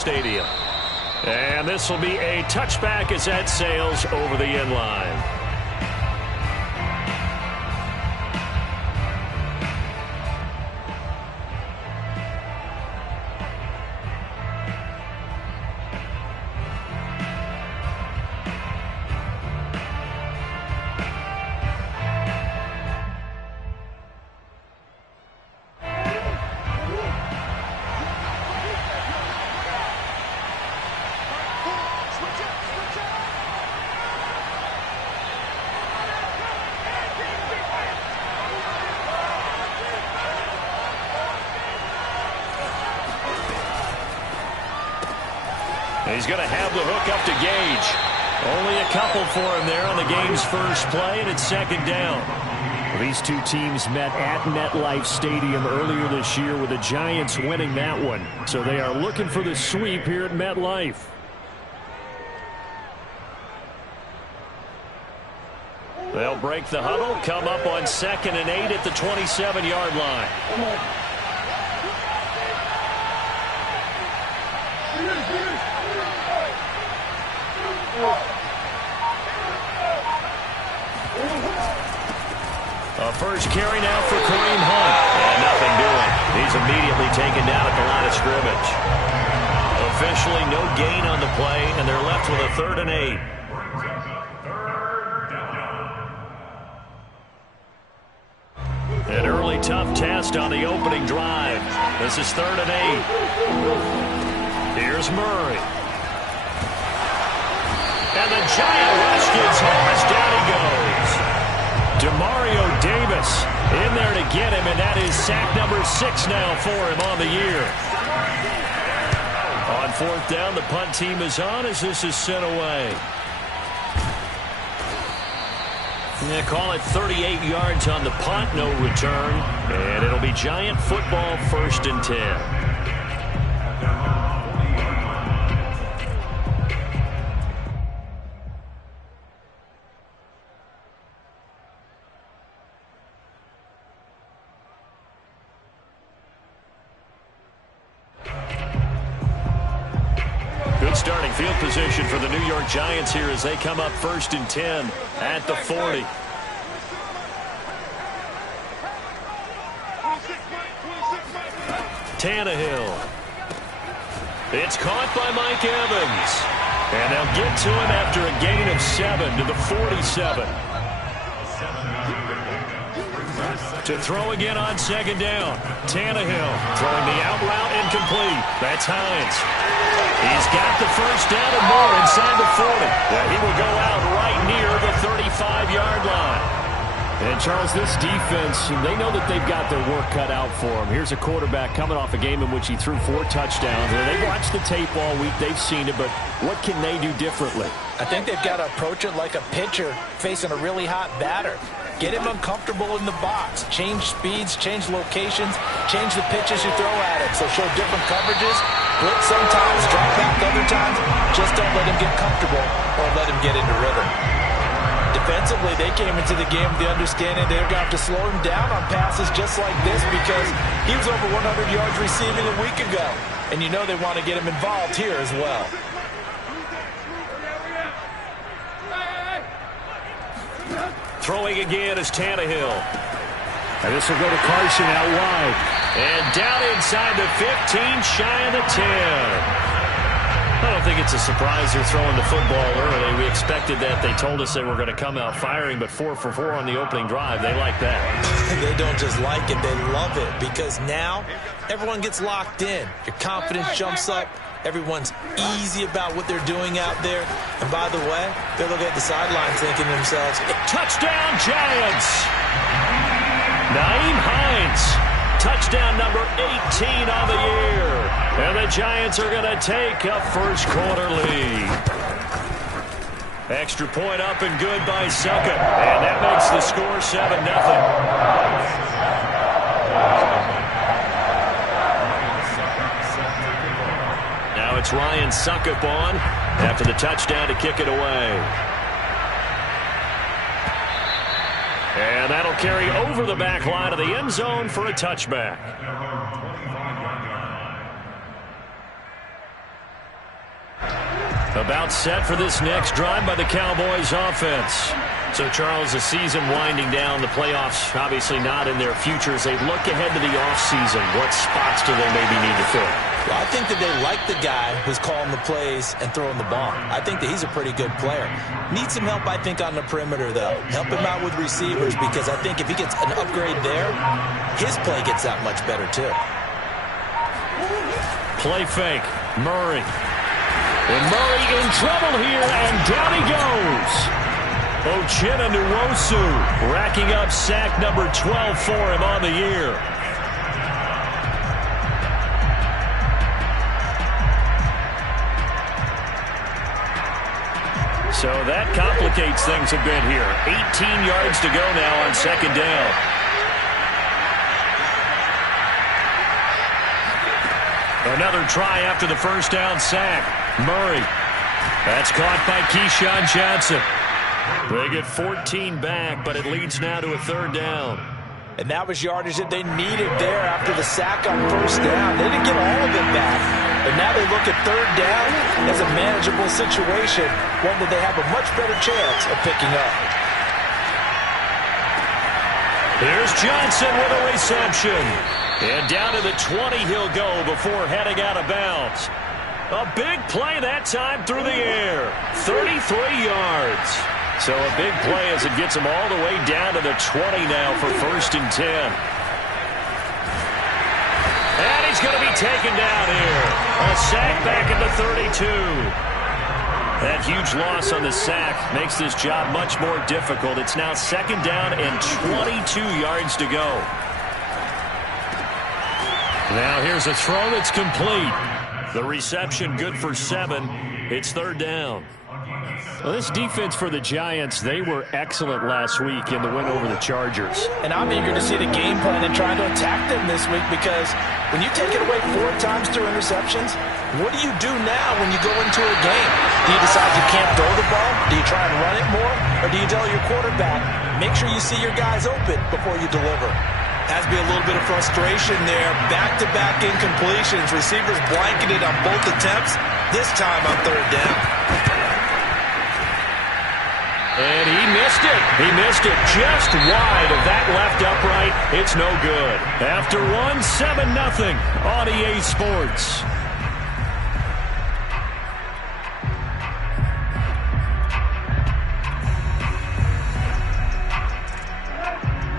Stadium. And this will be a touchback as that sails over the end line. He's going to have the hook up to Gage. Only a couple for him there on the game's first play, and it's second down. These two teams met at MetLife Stadium earlier this year with the Giants winning that one. So they are looking for the sweep here at MetLife. They'll break the huddle, come up on 2nd and 8 at the 27-yard line. A first carry now for Kareem Hunt. And nothing doing. He's immediately taken down at the line of scrimmage. Officially no gain on the play, and they're left with a 3rd and 8. An early tough test on the opening drive. This is 3rd and 8. Here's Murray. And the giant rush gets home as down he goes. Demario Davis in there to get him, and that is sack number 6 now for him on the year. On 4th down, the punt team is on as this is sent away. They call it 38 yards on the punt, no return, and it'll be Giant football 1st and 10. Starting field position for the New York Giants here as they come up 1st and 10 at the 40. Tannehill. It's caught by Mike Evans. And they'll get to him after a gain of 7 to the 47. To throw again on 2nd down. Tannehill throwing the out route incomplete. That's Hines. He's got the first down and more inside the 40. He will go out right near the 35-yard line. And, Charles, this defense, they know that they've got their work cut out for them. Here's a quarterback coming off a game in which he threw 4 touchdowns. They've watched the tape all week. They've seen it, but what can they do differently? I think they've got to approach it like a pitcher facing a really hot batter. Get him uncomfortable in the box. Change speeds, change locations, change the pitches you throw at him. So show different coverages. Blitz sometimes, drop back other times. Just don't let him get comfortable or let him get into rhythm. Defensively, they came into the game with the understanding they're going to have to slow him down on passes just like this because he was over 100 yards receiving a week ago. And you know they want to get him involved here as well. Throwing again is Tannehill. And this will go to Carson out wide. And down inside the 15, shy of the 10. I don't think it's a surprise they're throwing the football early. We expected that. They told us they were going to come out firing, but 4 for 4 on the opening drive. They like that. They don't just like it, they love it, because now everyone gets locked in. Your confidence jumps up. Everyone's easy about what they're doing out there. And by the way, they're looking at the sidelines thinking to themselves, touchdown Giants! Nyheim Hines, touchdown number 18 on the year. And the Giants are going to take a first quarter lead. Extra point up and good by Succop. And that makes the score 7-0. Now it's Ryan Succop on after the touchdown to kick it away. And that'll carry over the back line of the end zone for a touchback. About set for this next drive by the Cowboys offense. So, Charles, the season winding down, the playoffs obviously not in their future. As they look ahead to the offseason, what spots do they maybe need to fill? Well, I think that they like the guy who's calling the plays and throwing the ball. I think that he's a pretty good player. Needs some help, I think, on the perimeter, though. Help him out with receivers, because I think if he gets an upgrade there, his play gets that much better, too. Play fake. Murray. And Murray in trouble here, and down he goes. Uchenna Nwosu racking up sack number 12 for him on the year. So that complicates things a bit here. 18 yards to go now on second down. Another try after the first down sack. Murray. That's caught by Keyshawn Johnson. They get 14 back, but it leads now to a third down. And that was yardage that they needed there after the sack on first down. They didn't get all of it back. But now they look at third down as a manageable situation, one that they have a much better chance of picking up. Here's Johnson with a reception. And down to the 20 he'll go before heading out of bounds. A big play that time through the air. 33 yards. So a big play as it gets him all the way down to the 20 now for 1st and 10. And he's going to be taken down here. A sack back at the 32. That huge loss on the sack makes this job much more difficult. It's now second down and 22 yards to go. Now here's a throw that's complete. The reception good for 7. It's third down. Well, this defense for the Giants, they were excellent last week in the win over the Chargers. And I'm eager to see the game plan and trying to attack them this week, because when you take it away 4 times through interceptions, what do you do now when you go into a game? Do you decide you can't throw the ball? Do you try and run it more? Or do you tell your quarterback, make sure you see your guys open before you deliver? Has to be a little bit of frustration there. Back-to-back incompletions. Receivers blanketed on both attempts. This time on third down. And he missed it. He missed it just wide of that left upright. It's no good. After one, 7-0 on EA Sports.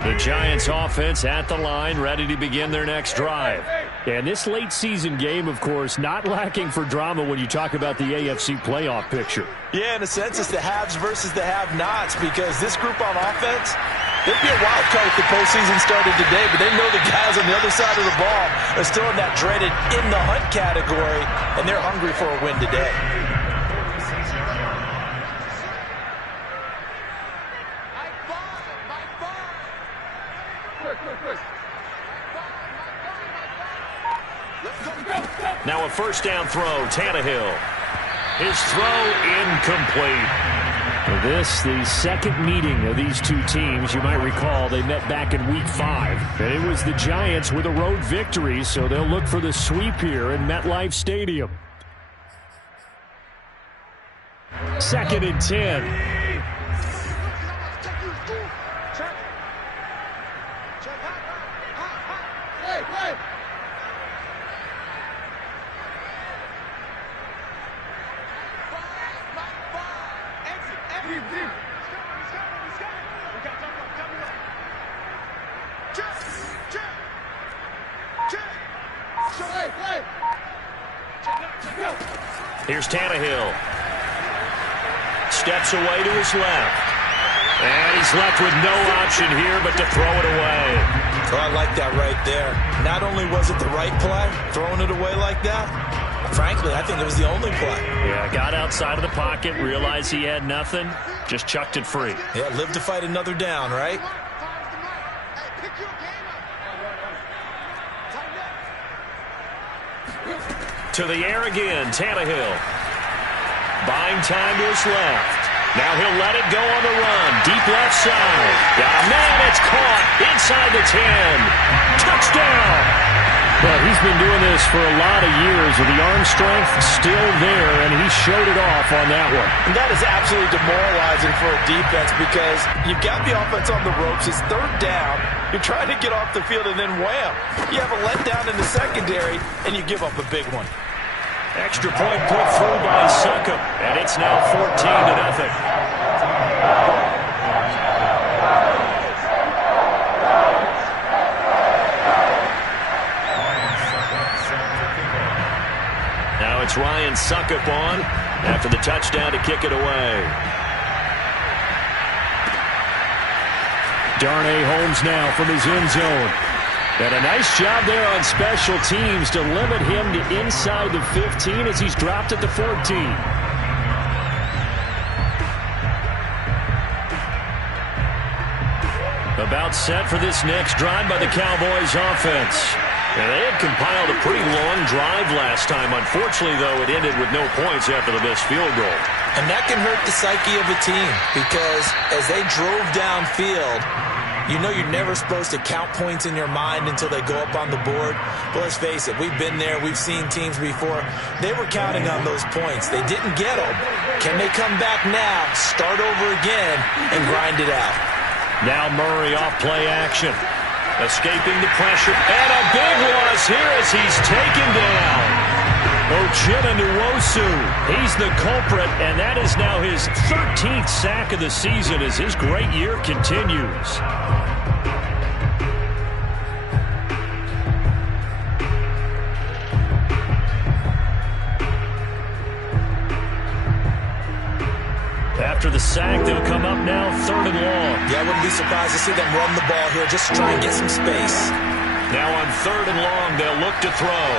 The Giants offense at the line, ready to begin their next drive. And this late season game, of course, not lacking for drama when you talk about the AFC playoff picture. Yeah, in a sense, it's the haves versus the have-nots, because this group on offense, there'd be a wild card if the postseason started today, but they know the guys on the other side of the ball are still in that dreaded in-the-hunt category, and they're hungry for a win today. Now a first down throw, Tannehill. His throw incomplete. This, the second meeting of these two teams. You might recall they met back in Week 5. And it was the Giants with a road victory, so they'll look for the sweep here in MetLife Stadium. 2nd and 10. Here's Tannehill. Steps away to his left. And he's left with no option here but to throw it away. Oh, I like that right there. Not only was it the right play, throwing it away like that, frankly, I think it was the only play. Yeah, got outside of the pocket, realized he had nothing, just chucked it free. Yeah, live to fight another down, right? To the air again, Tannehill. Buying time to his left. Now he'll let it go on the run. Deep left side. Got a man, it's caught inside the 10. Touchdown! Well, he's been doing this for a lot of years with the arm strength still there, and he's showed it off on that one. And that is absolutely demoralizing for a defense because you've got the offense on the ropes. It's third down. You're trying to get off the field, and then wham, you have a letdown in the secondary, and you give up a big one. Extra point put through by Succop, and it's now 14-0. Now it's Ryan Succop on after the touchdown to kick it away. Darnay Holmes now from his end zone. And a nice job there on special teams to limit him to inside the 15 as he's dropped at the 14. About set for this next drive by the Cowboys offense. And they had compiled a pretty long drive last time. Unfortunately, though, it ended with no points after the missed field goal. And that can hurt the psyche of a team because as they drove downfield, you know you're never supposed to count points in your mind until they go up on the board. But let's face it, we've been there. We've seen teams before. They were counting on those points. They didn't get them. Can they come back now, start over again, and grind it out? Now Murray off play action. Escaping the pressure. And a big loss here as he's taken down. Uchenna Nwosu. He's the culprit, and that is now his 13th sack of the season as his great year continues. After the sack, they'll come up now 3rd and long. Yeah, I wouldn't be surprised to see them run the ball here just to try and get some space. Now on 3rd and long, they'll look to throw.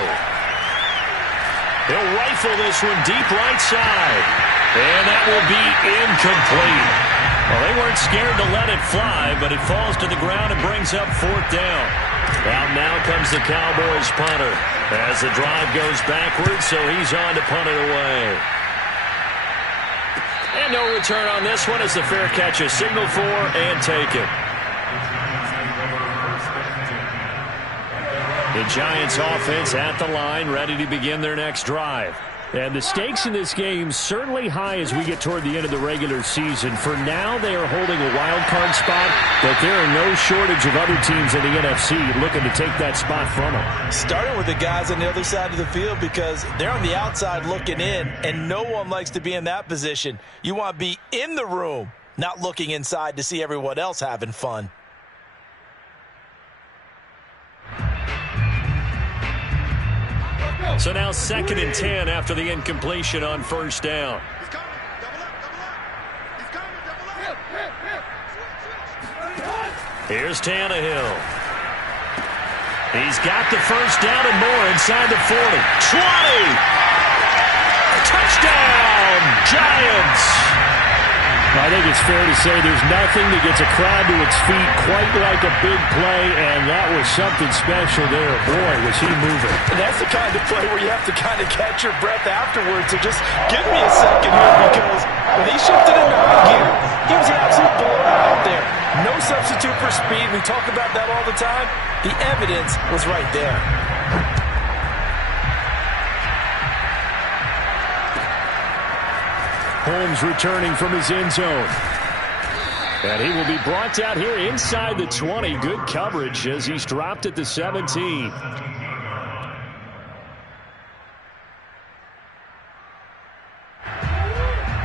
He'll rifle this one deep right side. And that will be incomplete. Well, they weren't scared to let it fly, but it falls to the ground and brings up 4th down. Well, now comes the Cowboys punter as the drive goes backwards, so he's on to punt it away. And no return on this one as the fair catch is signaled for and taken. The Giants offense at the line, ready to begin their next drive. And the stakes in this game certainly high as we get toward the end of the regular season. For now, they are holding a wild card spot, but there are no shortage of other teams in the NFC looking to take that spot from them. Starting with the guys on the other side of the field because they're on the outside looking in, and no one likes to be in that position. You want to be in the room, not looking inside to see everyone else having fun. So now 2nd and 10 after the incompletion on 1st down. Here's Tannehill. He's got the 1st down and more inside the 40. 20! Touchdown, Giants! I think it's fair to say there's nothing that gets a crowd to its feet quite like a big play, and that was something special there. Boy, was he moving. And that's the kind of play where you have to kind of catch your breath afterwards. So just give me a second here because when he shifted into high gear, he was an absolute blowout out there. No substitute for speed. We talk about that all the time. The evidence was right there. Holmes returning from his end zone. And he will be brought down here inside the 20. Good coverage as he's dropped at the 17.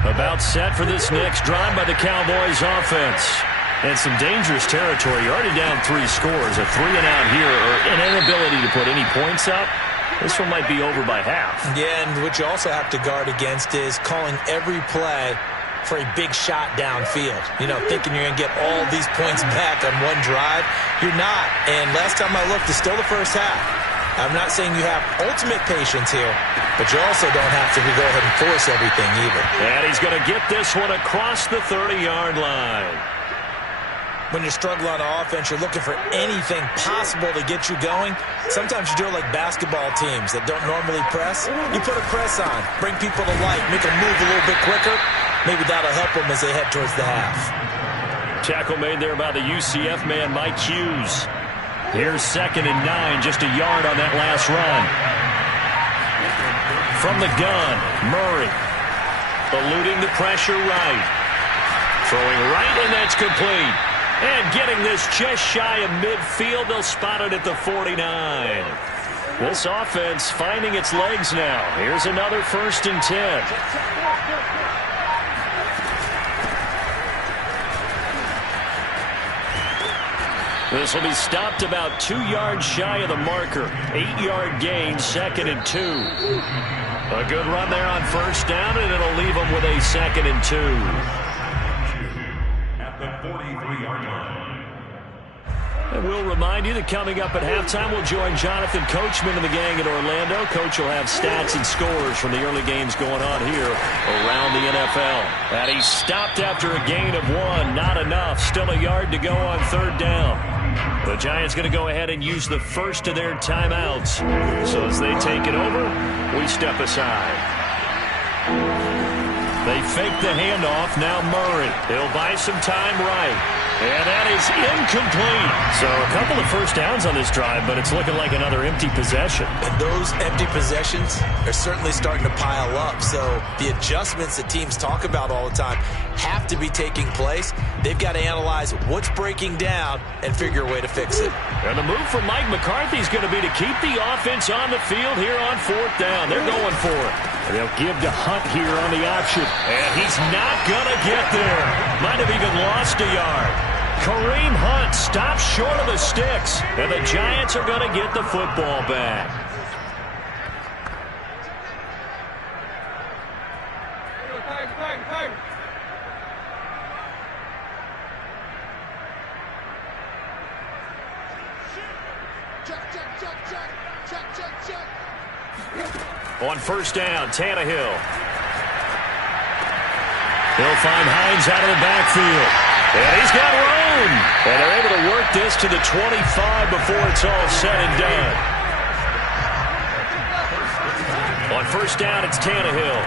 About set for this next drive by the Cowboys offense. And some dangerous territory. You're already down 3 scores. A 3-and-out here or an inability to put any points up. This one might be over by half. Yeah, and what you also have to guard against is calling every play for a big shot downfield. You know, thinking you're going to get all these points back on one drive. You're not. And last time I looked, it's still the first half. I'm not saying you have ultimate patience here, but you also don't have to go ahead and force everything either. And he's going to get this one across the 30-yard line. When you're struggling on offense, you're looking for anything possible to get you going. Sometimes you do it like basketball teams that don't normally press. You put a press on, bring people to life, make them move a little bit quicker. Maybe that'll help them as they head towards the half. Tackle made there by the UCF man, Mike Hughes. Here's 2nd and 9, just a yard on that last run. From the gun, Murray. eluding the pressure right. Throwing right, and that's complete. And getting this just shy of midfield. They'll spot it at the 49. This offense finding its legs now. Here's another 1st and 10. This will be stopped about 2 yards shy of the marker. 8-yard gain, 2nd and 2. A good run there on 1st down, and it'll leave them with a 2nd and 2. At the 43-yard line. And we'll remind you that coming up at halftime, we'll join Jonathan Coachman and the gang in Orlando. Coach will have stats and scores from the early games going on here around the NFL. And he's stopped after a gain of 1. Not enough. Still a yard to go on 3rd down. The Giants going to go ahead and use the first of their timeouts. So as they take it over, we step aside. They fake the handoff. Now Murray. He'll buy some time right. And that is incomplete. So a couple of 1st downs on this drive, but it's looking like another empty possession. And those empty possessions are certainly starting to pile up. So the adjustments that teams talk about all the time have to be taking place. They've got to analyze what's breaking down and figure a way to fix it. And the move from Mike McCarthy is going to be to keep the offense on the field here on 4th down. They're going for it. And they'll give to Hunt here on the option. And he's not going to get there. Might have even lost a yard. Kareem Hunt stops short of the sticks. And the Giants are going to get the football back. On 1st down, Tannehill. He'll find Hines out of the backfield. And he's got room. And they're able to work this to the 25 before it's all said and done. On 1st down, it's Tannehill.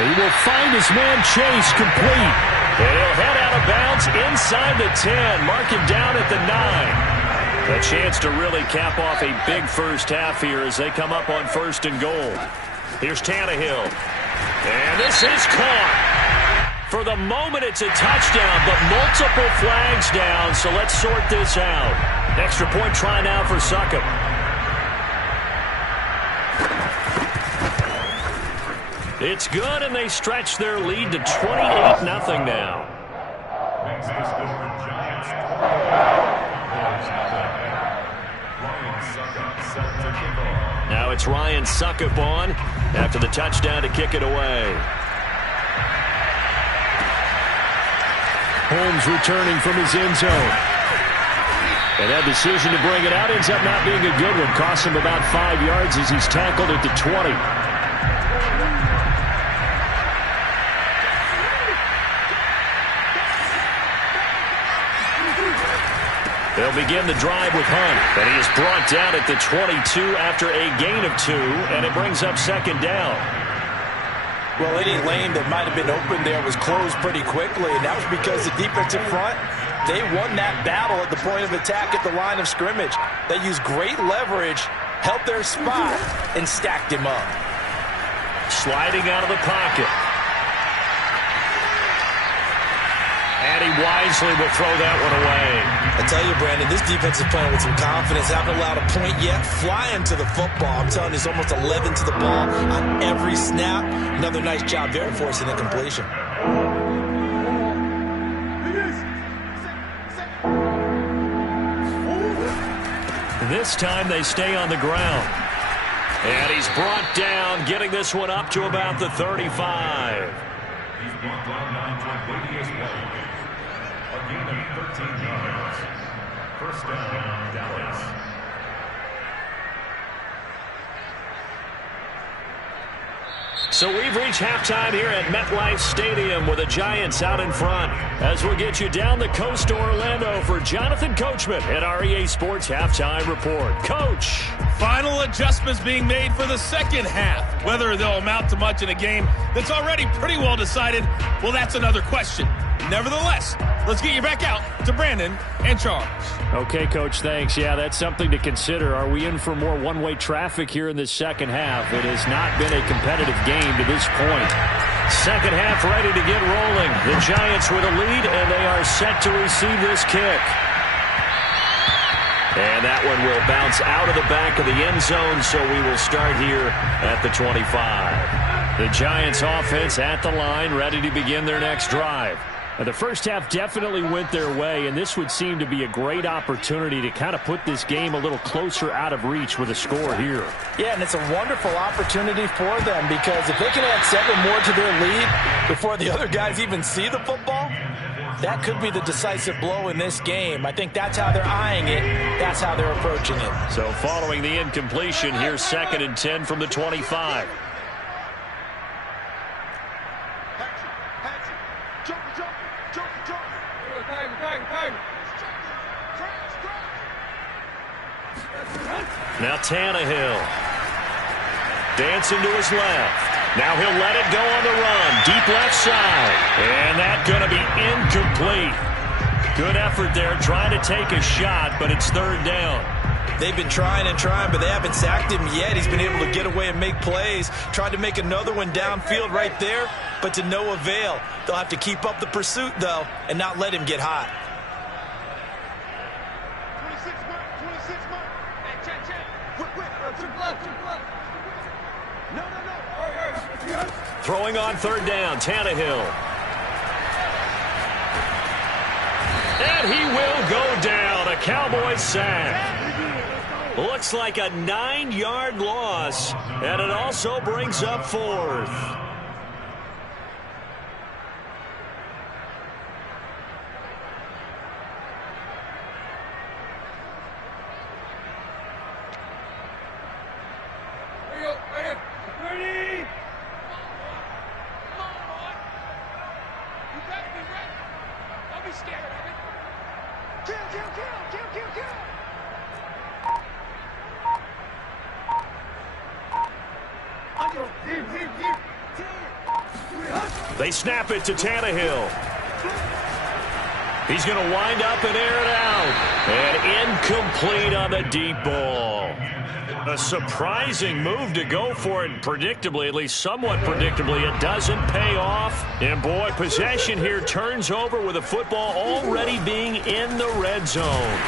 He will find his man Chase complete. And he'll head out of bounds inside the 10. Mark him down at the 9. A chance to really cap off a big 1st half here as they come up on 1st and goal. Here's Tannehill. And this is caught. For the moment, it's a touchdown, but multiple flags down, so let's sort this out. Extra point try now for Succop. It's good, and they stretch their lead to 28-0 now. Now it's Ryan Succop on after the touchdown to kick it away. Holmes returning from his end zone. And that decision to bring it out ends up not being a good one. Costs him about 5 yards as he's tackled at the 20. They'll begin the drive with Hunt, and he is brought down at the 22 after a gain of 2, and it brings up 2nd down. Well, any lane that might have been open there was closed pretty quickly, and that was because the defensive front, they won that battle at the point of attack at the line of scrimmage. They used great leverage, helped their spot, and stacked him up. Sliding out of the pocket. And he wisely will throw that one away. I tell you, Brandon, this defense is playing with some confidence. Haven't allowed a point yet. Flying to the football. I'm telling you, it's almost 11 to the ball on every snap. Another nice job there forcing the completion. This time they stay on the ground. And he's brought down, getting this one up to about the 35. He's brought down 9-20 as well. A gain of 13 yards. 1st down, Dallas. So we've reached halftime here at MetLife Stadium with the Giants out in front. As we'll get you down the coast to Orlando for Jonathan Coachman at our EA Sports Halftime Report. Coach. Final adjustments being made for the 2nd half. Whether they'll amount to much in a game that's already pretty well decided, well, that's another question. Nevertheless, let's get you back out to Brandon and Charles. Okay, Coach, thanks. Yeah, that's something to consider. Are we in for more one-way traffic here in the second half? It has not been a competitive game to this point. Second half ready to get rolling. The Giants with a lead, and they are set to receive this kick. And that one will bounce out of the back of the end zone, so we will start here at the 25. The Giants offense at the line, ready to begin their next drive. Now, the first half definitely went their way, and this would seem to be a great opportunity to kind of put this game a little closer out of reach with a score here. Yeah, and it's a wonderful opportunity for them because if they can add 7 more to their lead before the other guys even see the football, that could be the decisive blow in this game. I think that's how they're eyeing it. That's how they're approaching it. So following the incompletion, here's 2nd and 10 from the 25. Now Tannehill. Dancing to his left. Now he'll let it go on the run. Deep left side. And that's going to be incomplete. Good effort there trying to take a shot, but it's 3rd down. They've been trying and trying, but they haven't sacked him yet. He's been able to get away and make plays. Tried to make another one downfield right there, but to no avail. They'll have to keep up the pursuit, though, and not let him get hot. Throwing on 3rd down, Tannehill. And he will go down. A Cowboys sack. Looks like a 9-yard loss, and it also brings up 4th. They snap it to Tannehill. He's going to wind up and air it out. And incomplete on the deep ball. A surprising move to go for it. Predictably, at least somewhat predictably, it doesn't pay off. And boy, possession here turns over with the football already being in the red zone.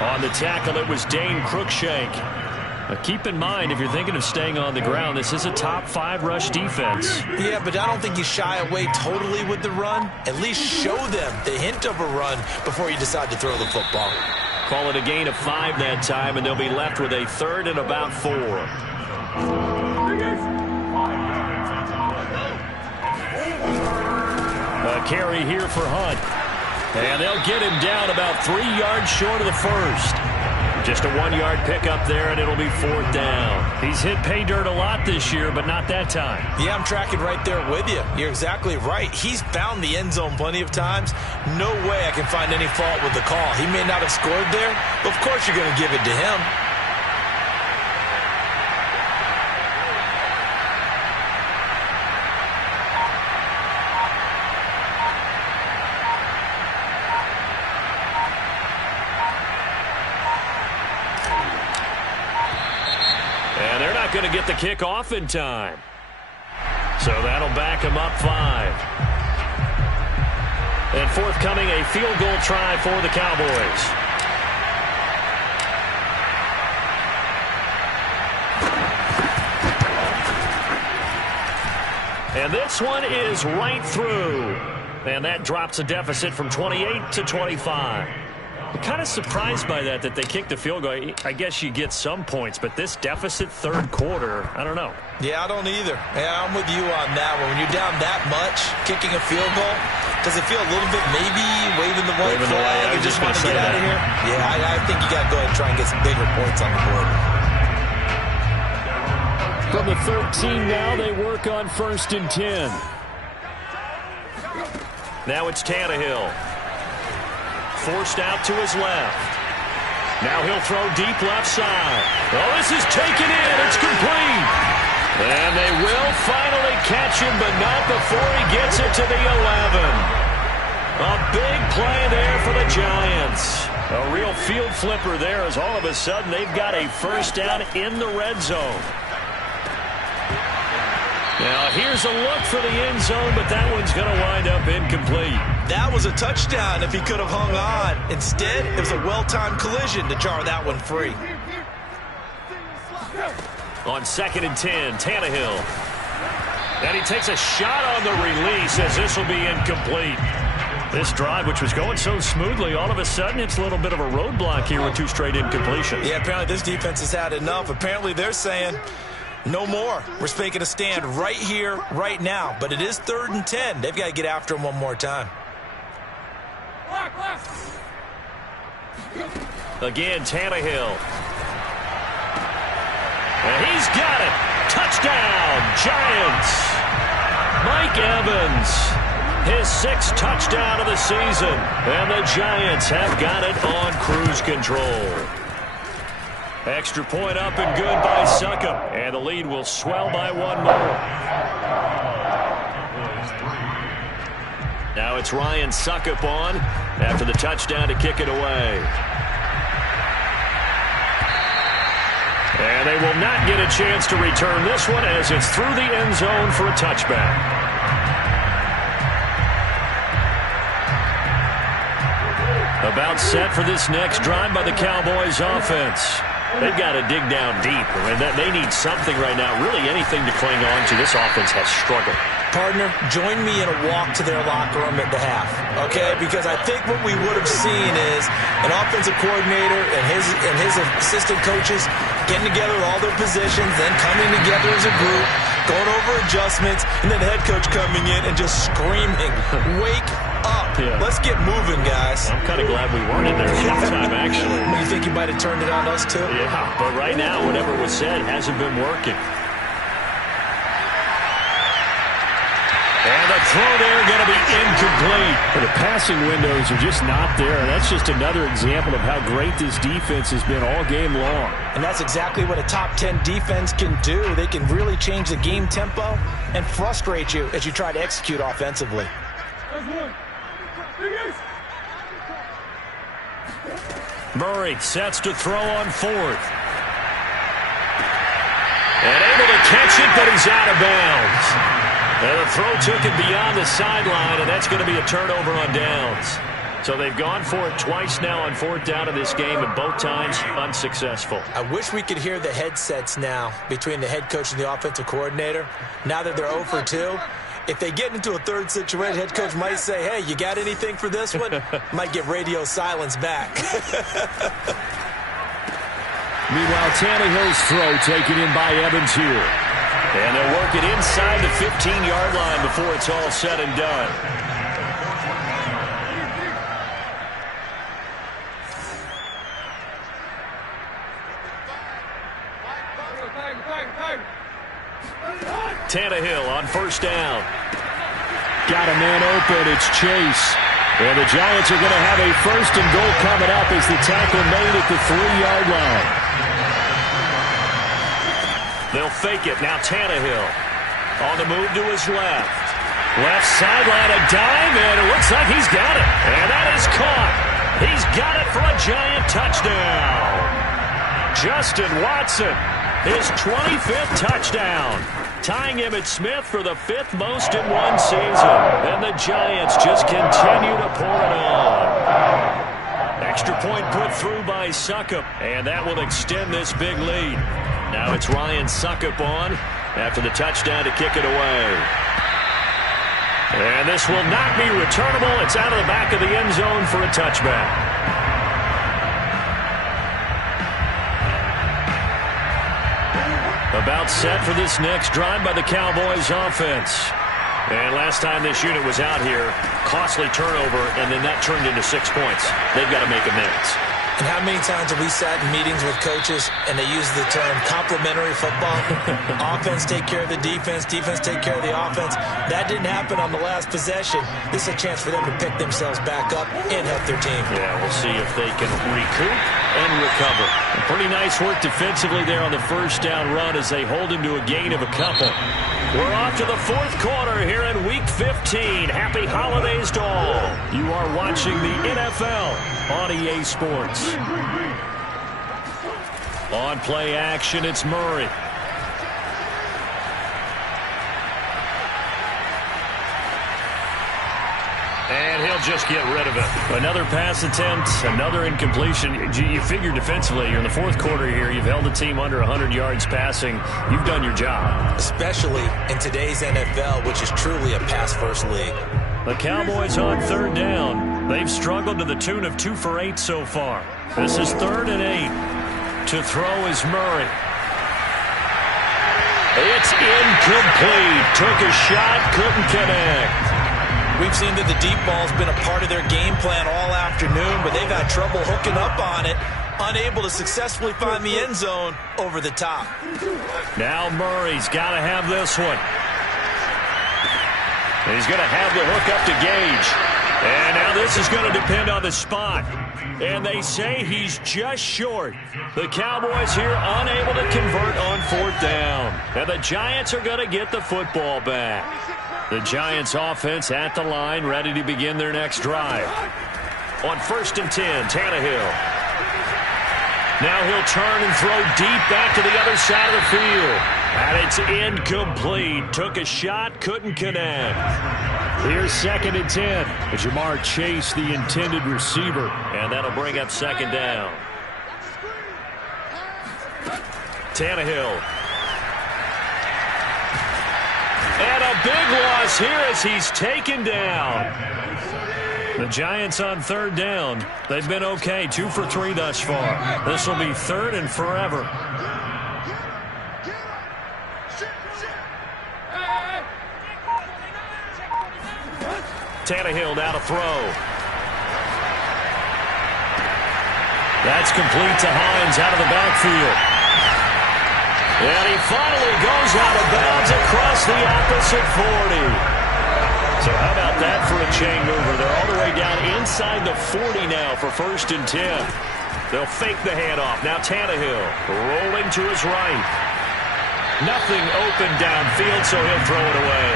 On the tackle, it was Dane Cruikshank. Now keep in mind, if you're thinking of staying on the ground, this is a top 5 rush defense. Yeah, but I don't think you shy away totally with the run. At least show them the hint of a run before you decide to throw the football. Call it a gain of 5 that time, and they'll be left with a 3rd and about 4. A carry here for Hunt. And they'll get him down about 3 yards short of the first. Just a 1-yard pickup there, and it'll be 4th down. He's hit pay dirt a lot this year, but not that time. Yeah, I'm tracking right there with you. You're exactly right. He's found the end zone plenty of times. No way I can find any fault with the call. He may not have scored there, but of course you're going to give it to him. Going to get the kick off in time. So that'll back him up 5. And forthcoming, a field goal try for the Cowboys. And this one is right through. And that drops a deficit from 28 to 25. I'm kind of surprised by that they kicked the field goal. I guess you get some points, but this deficit 3rd quarter, I don't know. Yeah, I don't either. Yeah, I'm with you on that one. When you're down that much, kicking a field goal, does it feel a little bit maybe waving the white flag and just want to get out of here? Yeah, I think you got to go ahead and try and get some bigger points on the board. From the 13 now, they work on 1st and 10. Now it's Tannehill. Forced out to his left. Now he'll throw deep left side. Oh, this is taken in. It's complete. And they will finally catch him, but not before he gets it to the 11. A big play there for the Giants. A real field flipper there as all of a sudden they've got a first down in the red zone. Now here's a look for the end zone, but that one's going to wind up incomplete. That was a touchdown if he could have hung on. Instead, it was a well-timed collision to jar that one free. On 2nd and 10, Tannehill. And he takes a shot on the release as this will be incomplete. This drive, which was going so smoothly, all of a sudden it's a little bit of a roadblock here with 2 straight incompletions. Yeah, apparently this defense has had enough. Apparently they're saying, no more. We're making a stand right here, right now. But it is 3rd and 10. They've got to get after him one more time. Again, Tannehill. And he's got it. Touchdown, Giants. Mike Evans, his 6th touchdown of the season. And the Giants have got it on cruise control. Extra point up and good by Succop. And the lead will swell by 1 more. Now it's Ryan Succop on after the touchdown to kick it away. And they will not get a chance to return this one as it's through the end zone for a touchback. About set for this next drive by the Cowboys offense. They've got to dig down deep. I mean, they need something right now, really anything to cling on to. This offense has struggled. Partner, join me in a walk to their locker room at the half, okay? Because I think what we would have seen is an offensive coordinator and his assistant coaches getting together with all their positions, then coming together as a group, going over adjustments, and then the head coach coming in and just screaming, wake up. Yeah. Let's get moving, guys. I'm kind of glad we weren't in there at halftime, actually. You think you might have turned it on us, too? Yeah, but right now, whatever was said hasn't been working. And the throw there going to be incomplete. The passing windows are just not there. That's just another example of how great this defense has been all game long. And that's exactly what a top 10 defense can do. They can really change the game tempo and frustrate you as you try to execute offensively. Murray sets to throw on 4th. And able to catch it, but he's out of bounds. And the throw took it beyond the sideline, and that's going to be a turnover on downs. So they've gone for it twice now on 4th down in this game, and both times unsuccessful. I wish we could hear the headsets now between the head coach and the offensive coordinator. Now that they're 0 for 2, if they get into a 3rd situation, head coach might say, hey, you got anything for this one? Might get radio silence back. Meanwhile, Tannehill's throw taken in by Evans here. And they'll work it inside the 15-yard line before it's all said and done. Tannehill on 1st down. Got a man open. It's Chase. And the Giants are going to have a 1st and goal coming up as the tackle made at the 3-yard line. They'll fake it. Now Tannehill on the move to his left. Left sideline, a dive, and it looks like he's got it. And that is caught. He's got it for a Giant touchdown. Justin Watson, his 25th touchdown. Tying Emmitt Smith for the 5th most in one season. And the Giants just continue to pour it on. Extra point put through by Succop, and that will extend this big lead. Now it's Ryan Succop on after the touchdown to kick it away. And this will not be returnable. It's out of the back of the end zone for a touchback. About set for this next drive by the Cowboys offense. And last time this unit was out here, costly turnover, and then that turned into 6 points. They've got to make amends. And how many times have we sat in meetings with coaches and they use the term complementary football? Offense take care of the defense, defense take care of the offense. That didn't happen on the last possession. This is a chance for them to pick themselves back up and help their team. Yeah, we'll see if they can recoup and recover. Pretty nice work defensively there on the first down run as they hold him to a gain of a couple. We're off to the fourth quarter here in Week 15. Happy holidays to all. You are watching the NFL on EA Sports. On play action, it's Murray. And he'll just get rid of it. Another pass attempt, another incompletion. You figure defensively, you're in the fourth quarter here. You've held the team under 100 yards passing. You've done your job. Especially in today's NFL, which is truly a pass-first league. The Cowboys on third down. They've struggled to the tune of 2 for 8 so far. This is 3rd and 8. To throw is Murray. It's incomplete. Took a shot, couldn't connect. We've seen that the deep ball's been a part of their game plan all afternoon, but they've had trouble hooking up on it, unable to successfully find the end zone over the top. Now Murray's got to have this one. He's going to have the hook up to Gage. And now this is going to depend on the spot. And they say he's just short. The Cowboys here unable to convert on 4th down. And the Giants are going to get the football back. The Giants offense at the line, ready to begin their next drive. On 1st and 10, Tannehill. Now he'll turn and throw deep back to the other side of the field. And it's incomplete. Took a shot, couldn't connect. Here's 2nd and 10. Jamar Chase, the intended receiver. And that'll bring up 2nd down. Tannehill. And a big loss here as he's taken down. The Giants on 3rd down. They've been okay. 2 for 3 thus far. This will be 3rd and forever. Tannehill now to throw. That's complete to Hines out of the backfield. And he finally goes out of bounds across the opposite 40. So how about that for a chain mover? They're all the way down inside the 40 now for 1st and 10. They'll fake the handoff. Now Tannehill rolling to his right. Nothing open downfield, so he'll throw it away.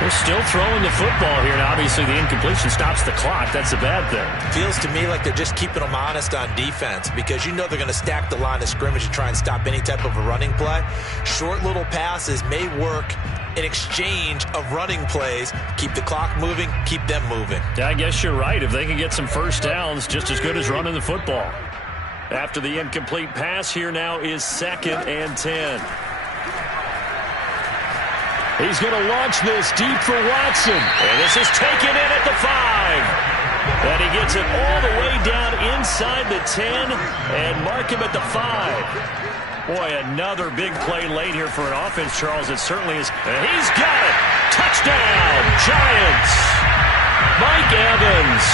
They're still throwing the football here. Now, obviously, the incompletion stops the clock. That's a bad thing. Feels to me like they're just keeping them honest on defense because you know they're going to stack the line of scrimmage and try and stop any type of a running play. Short little passes may work in exchange of running plays. Keep the clock moving, keep them moving. Yeah, I guess you're right. If they can get some first downs, just as good as running the football. After the incomplete pass, here now is 2nd and 10. He's going to launch this deep for Watson. And this is taken in at the 5. And he gets it all the way down inside the 10 and mark him at the 5. Boy, another big play late here for an offense, Charles. It certainly is. And he's got it. Touchdown, Giants. Mike Evans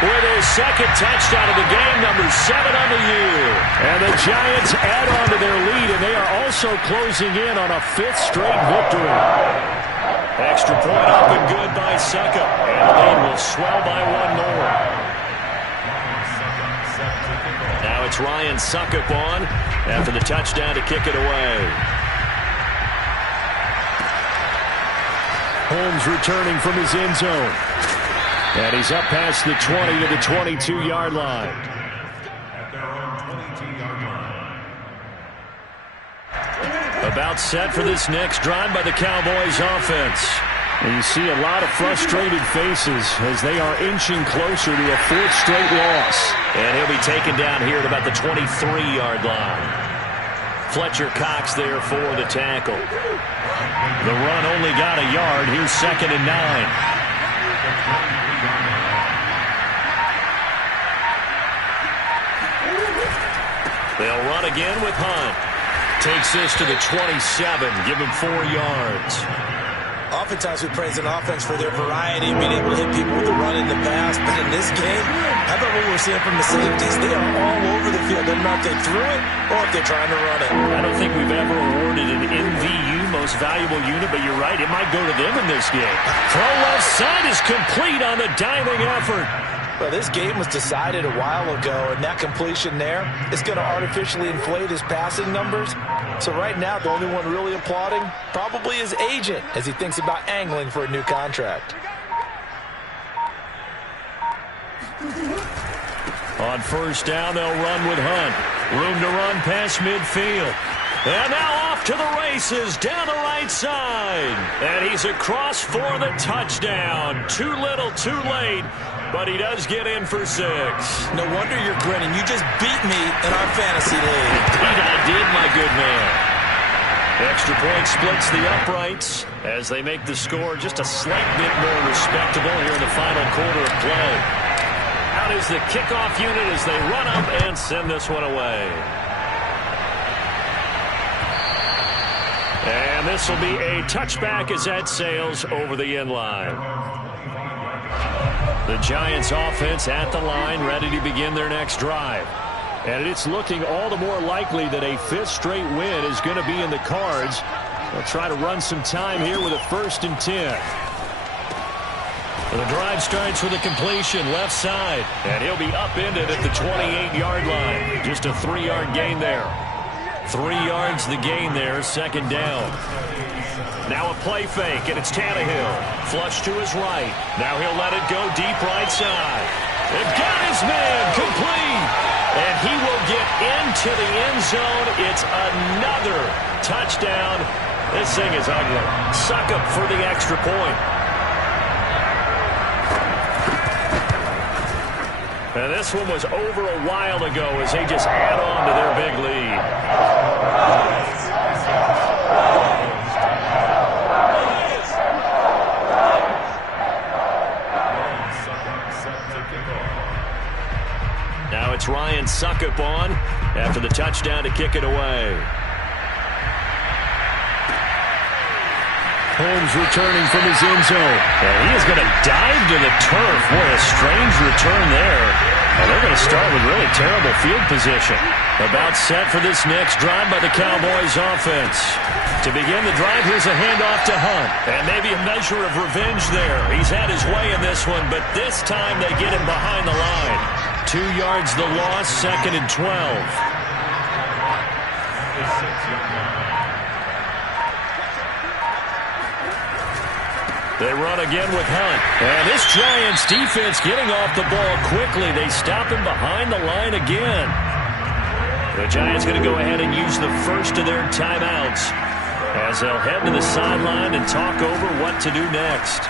with his 2nd touchdown of the game, number 7 on the year. And the Giants add on to their lead, and they are also closing in on a 5th straight victory. Extra point up and good by Succop, and the lead will swell by 1 more. Now it's Ryan Succop on after the touchdown to kick it away. Holmes returning from his end zone. And he's up past the 20 to the 22-yard line. At their own 22-yard line. About set for this next drive by the Cowboys offense. And you see a lot of frustrated faces as they are inching closer to a 4th straight loss. And he'll be taken down here at about the 23-yard line. Fletcher Cox there for the tackle. The run only got a yard. Here's 2nd and 9. They'll run again with Hunt. Takes this to the 27. Give him 4 yards. Oftentimes we praise an offense for their variety, being able to hit people with the run in the pass. But in this game, how about what we're seeing from the safeties? They are all over the field. Doesn't matter if they threw it or if they're trying to run it. I don't think we've ever awarded an MVU, most valuable unit, but you're right, it might go to them in this game. Throw left side is complete on the diving effort. Well, this game was decided a while ago, and that completion there is going to artificially inflate his passing numbers. So right now, the only one really applauding probably his agent as he thinks about angling for a new contract. On first down, they'll run with Hunt. Room to run past midfield. And now off to the races down the right side. And he's across for the touchdown. Too little, too late. But he does get in for 6. No wonder you're grinning. You just beat me in our fantasy league. Indeed I did, my good man. Extra point splits the uprights as they make the score just a slight bit more respectable here in the final quarter of play. Out is the kickoff unit as they run up and send this one away. And this will be a touchback as that sails over the end line. The Giants offense at the line, ready to begin their next drive. And it's looking all the more likely that a 5th straight win is going to be in the cards. They'll try to run some time here with a 1st and 10. The drive starts with a completion left side. And he'll be upended at the 28-yard line. Just a 3-yard gain there. 3 yards the gain there, 2nd down. Now a play fake, and it's Tannehill. Flush to his right. Now he'll let it go deep right side. They've got his man complete. And he will get into the end zone. It's another touchdown. This thing is ugly. Suck up for the extra point. And this one was over a while ago as they just add on to their big lead. Now it's Ryan Suckup on after the touchdown to kick it away. Holmes returning from his end zone. And he is going to dive to the turf. What a strange return there. And they're going to start with really terrible field position. About set for this next drive by the Cowboys offense. To begin the drive, here's a handoff to Hunt. And maybe a measure of revenge there. He's had his way in this one, but this time they get him behind the line. 2 yards the loss, 2nd and 12. They run again with Hunt. And this Giants defense getting off the ball quickly. They stop him behind the line again. The Giants going to go ahead and use the first of their timeouts as they'll head to the sideline and talk over what to do next.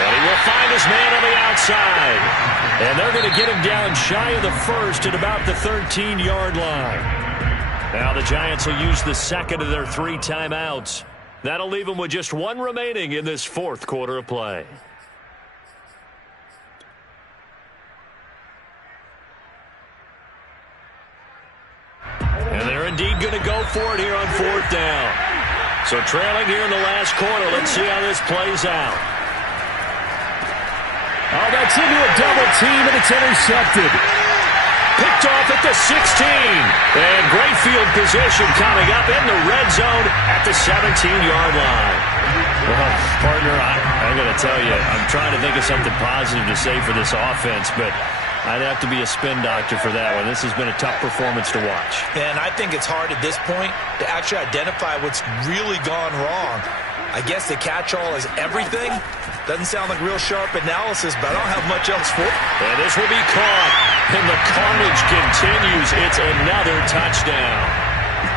And he will find his man on the outside. And they're going to get him down shy of the 1st at about the 13-yard line. Now the Giants will use the 2nd of their 3 timeouts. That'll leave them with just 1 remaining in this 4th quarter of play. And they're indeed going to go for it here on 4th down. So trailing here in the last quarter, let's see how this plays out. Oh, that's into a double team, and it's intercepted. Picked off at the 16. And great field position coming up in the red zone at the 17-yard line. Well, partner, I'm going to tell you, I'm trying to think of something positive to say for this offense, but I'd have to be a spin doctor for that one. This has been a tough performance to watch. And I think it's hard at this point to actually identify what's really gone wrong. I guess the catch-all is everything. Doesn't sound like real sharp analysis, but I don't have much else for it. And this will be caught. And the carnage continues. It's another touchdown.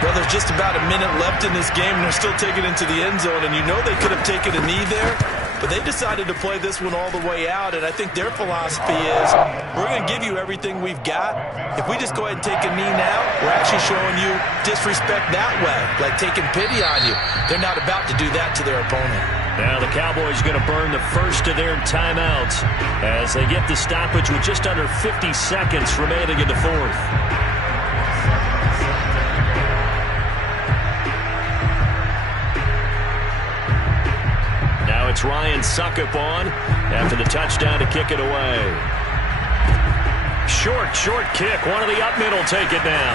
Well, there's just about a minute left in this game, and they're still taking it into the end zone. And you know they could have taken a knee there, but they decided to play this one all the way out. And I think their philosophy is, we're going to give you everything we've got. If we just go ahead and take a knee now, we're actually showing you disrespect that way, like taking pity on you. They're not about to do that to their opponent. Now the Cowboys going to burn the first of their timeouts as they get the stoppage with just under 50 seconds remaining in the 4th. and Suckup on after the touchdown to kick it away. Short kick. One of the up middle take it now.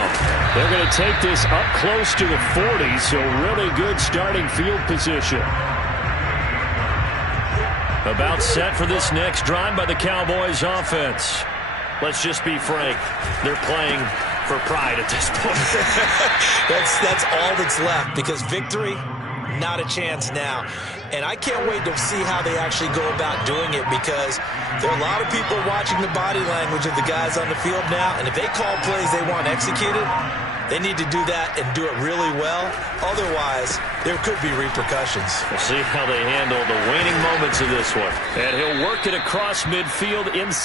They're going to take this up close to the 40, so really good starting field position. About set for this next drive by the Cowboys offense. Let's just be frank. They're playing for pride at this point. That's all that's left, because victory, not a chance now. And I can't wait to see how they actually go about doing it, because there are a lot of people watching the body language of the guys on the field now, and if they call plays they want executed, they need to do that and do it really well. Otherwise, there could be repercussions. We'll see how they handle the waning moments of this one. And he'll work it across midfield inside.